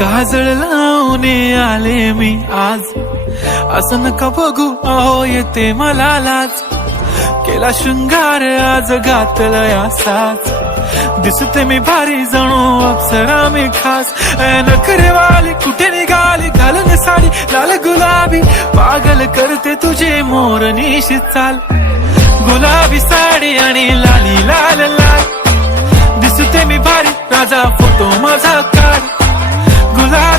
काजळ लावणे आले मी आज बघू आहो येते मला केला शृंगार आज दिसते असाच मी भारी जणू अप्सरा कुठे निघाली घालून साडी लाल गुलाबी पागल करते तुझे मोर निशी चाल गुलाबी साडी आणि लाली लाल लाल दिसते मी भारी राजा फोटो माझा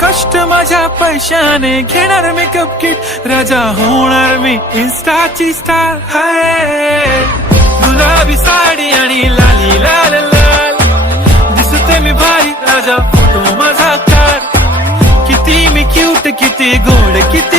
कष्ट माझ्या पैशाने घेणार मेकअप किट में स्टार है। भी साड़ी लाले लाले। में राजा होणार मी इंस्टाची गुलाबी साडी आणि लाली लाल लाल दिसते मी राजा फोटो माझा किती मी क्यूट किती गोड किती